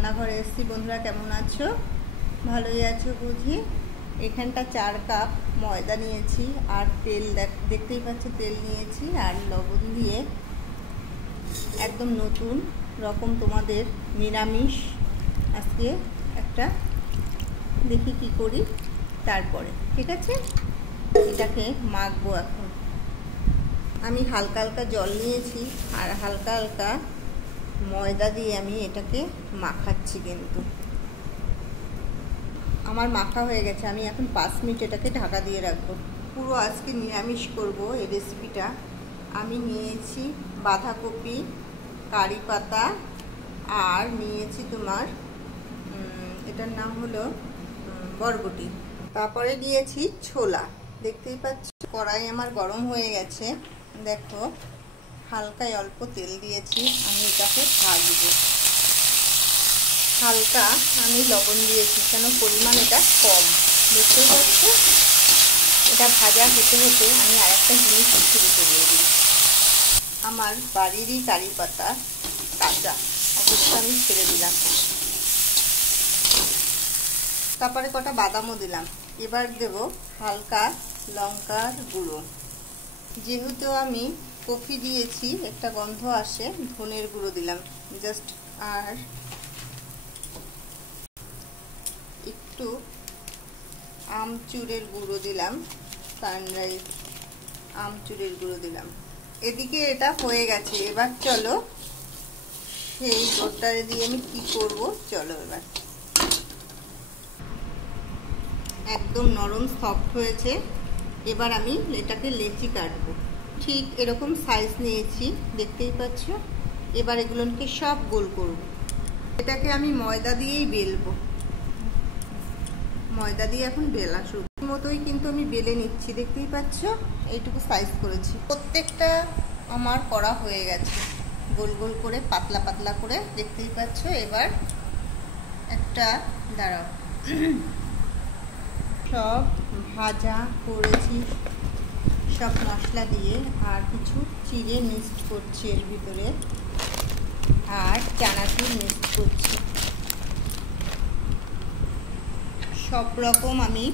রান্নাঘরে এসেছি। বন্ধুরা কেমন আছো? ভালোই আছো বুঝি। এখানটা 4 কাপ ময়দা নিয়েছি আর তেল দেখতেই পাচ্ছ, তেল নিয়েছি আর লবণ দিয়ে একদম নতুন রকম তোমাদের নিরামিষ আজকে একটা দেখি কি করি, তারপরে ঠিক আছে এটাকে মাখবো। এখন আমি হালকা হালকা জল নিয়েছি আর হালকা হালকা ময়দা দিয়ে আমি এটাকে মাখাচ্ছি। কিন্তু আমার মাখা হয়ে গেছে, আমি এখন 5 মিনিট এটাকে ঢাকা দিয়ে রাখবো। পুরো আজকে নিরামিষ করব এই রেসিপিটা। আমি নিয়েছি বাঁধাকপি, কারি পাতা আর নিয়েছি তোমার এটার নাম হলো বরবটি, তারপরে দিয়েছি ছোলা। দেখতেই পাচ্ছ কড়াই আমার গরম হয়ে গেছে। দেখো হালকায় অল্প তেল দিয়েছি, আমি এটাকে ভাজবো। হালকা আমি লবণ দিয়েছি, কেন পরিমাণ এটা কম। দেখতেই পাচ্ছ এটা ভাজা হতে হতে আমি আর একটা জিনিস শুরু করে দিই। আমার বাড়িরই কারি পাতা কাঁচা অবশ্যই আমি ছেড়ে দিলাম, তারপরে কটা বাদামও দিলাম। এবার দেব হালকা লঙ্কার গুঁড়ো। যেহেতু আমি কফি দিয়েছি একটা গন্ধ আসে, ধনের গুঁড়ো দিলাম জাস্ট। আর একটু আমচুরের গুঁড়ো দিলাম, সানরাইজ আমচুরের গুঁড়ো দিলাম। এদিকে এটা হয়ে গেছে। এবার চলো সেই ডোটা দিয়ে আমি কি করব, চলো এবার। একদম নরম সফট হয়েছে। এবার আমি এটাকে লেচি কাটবো। ঠিক এরকম সাইজ নিয়েছি, দেখতেই পাচ্ছ। এবার এগুলোকে সব গোল করব। এটাকে আমি ময়দা দিয়েই বেলবো। ময়দা দিয়ে এখন বেলা শুরু মতোই কিন্তু আমি বেলে নিচ্ছি, দেখতেই পাচ্ছ। এইটুকু সাইজ করেছি। প্রত্যেকটা আমার করা হয়ে গেছে গোল গোল করে, পাতলা পাতলা করে, দেখতেই পাচ্ছ। এবার একটা দাঁড়াও, সব ভাজা করেছি সব মশলা দিয়ে, আর কিছু চিড়ে মিক্সড করছি এর ভিতরে, আর চানাচুর মিক্সড করছি। সব রকম আমি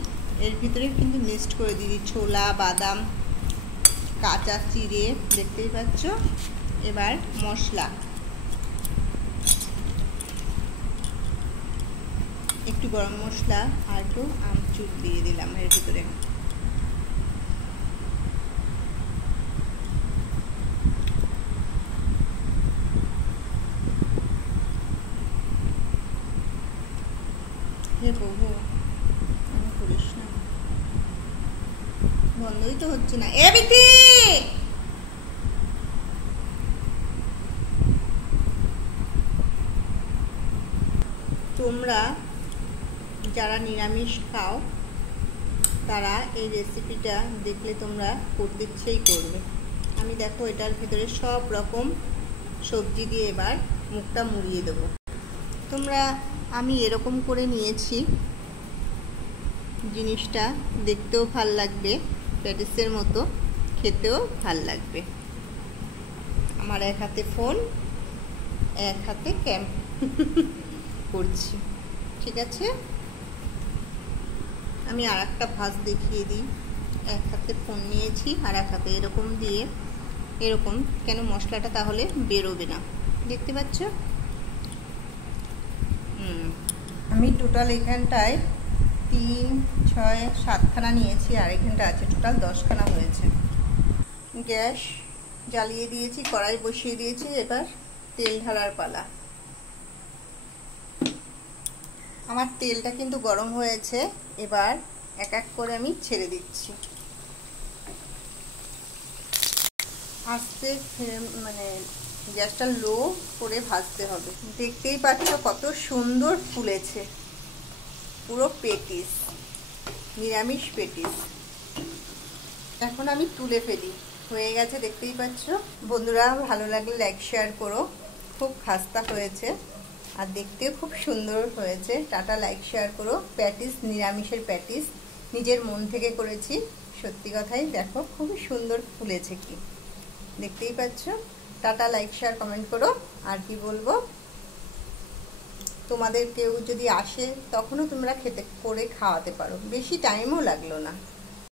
এর ভিতরে কিন্তু মিক্সড করে দিই, ছোলা, বাদাম, কাঁচা চিড়ে, দেখতেই পাচ্ছ। এবার মশলা একটু গরম মশলা আর একটু আমচুর দিয়ে দিলাম এর ভিতরে। হে প্রভু, আমি করিস না, বন্ধই তো হচ্ছে না। এ বিতি, তোমরা যারা নিরামিষ খাও তারা এই রেসিপিটা দেখলে তোমরা করতে ইচ্ছেই করবে। আমি দেখো এটার ভিতরে সব রকম সবজি দিয়ে এবার মুখটা মুড়িয়ে দেবো। তোমরা আমি এরকম করে নিয়েছি, জিনিসটা দেখতেও ভাল লাগবে, প্যাটিসের মতো খেতেও ভাল লাগবে। আমার এক হাতে ফোন, এক হাতে ক্যাম্প করছি, ঠিক আছে। আমি আর একটা ভাঁজ দেখিয়ে দিই। এক হাতে ফোন নিয়েছি আর এক হাতে এরকম দিয়ে, এরকম কেন মশলাটা তাহলে বেরোবে না, দেখতে পাচ্ছ। আমি টোটাল এখানটায় 3, 6, 7খানা নিয়েছি, আর এখানটা আছে টোটাল 10খানা হয়েছে। গ্যাস জ্বালিয়ে দিয়েছি, কড়াই বসিয়ে দিয়েছি। এবার তেল ঢালার পালা। আমার তেলটা কিন্তু গরম হয়েছে। এবার এক এক করে আমি ছেড়ে দিচ্ছি। আস্তে মানে গ্যাসটা লো করে ভাজতে হবে। দেখতেই পাচ্ছ কত সুন্দর ফুলেছে, পুরো পেটিস, নিরামিষ পেটিস। এখন আমি তুলে ফেলি। হয়ে গেছে, দেখতেই পাচ্ছ। বন্ধুরা ভালো লাগলে লাইক শেয়ার করো। খুব খাস্তা হয়েছে আর দেখতেও খুব সুন্দর হয়েছে। টাটা, লাইক শেয়ার করো। প্যাটিস, নিরামিষের প্যাটিস নিজের মন থেকে করেছি, সত্যি কথাই। দেখো খুবই সুন্দর ফুলেছে, কি দেখতেই পাচ্ছ। টাটা, লাইক শেয়ার কমেন্ট করো। আর কি বলবো। তোমাদের কেউ যদি আসে তখনও তোমরা খেতে করে খাওয়াতে পারো, বেশি টাইমও লাগলো না।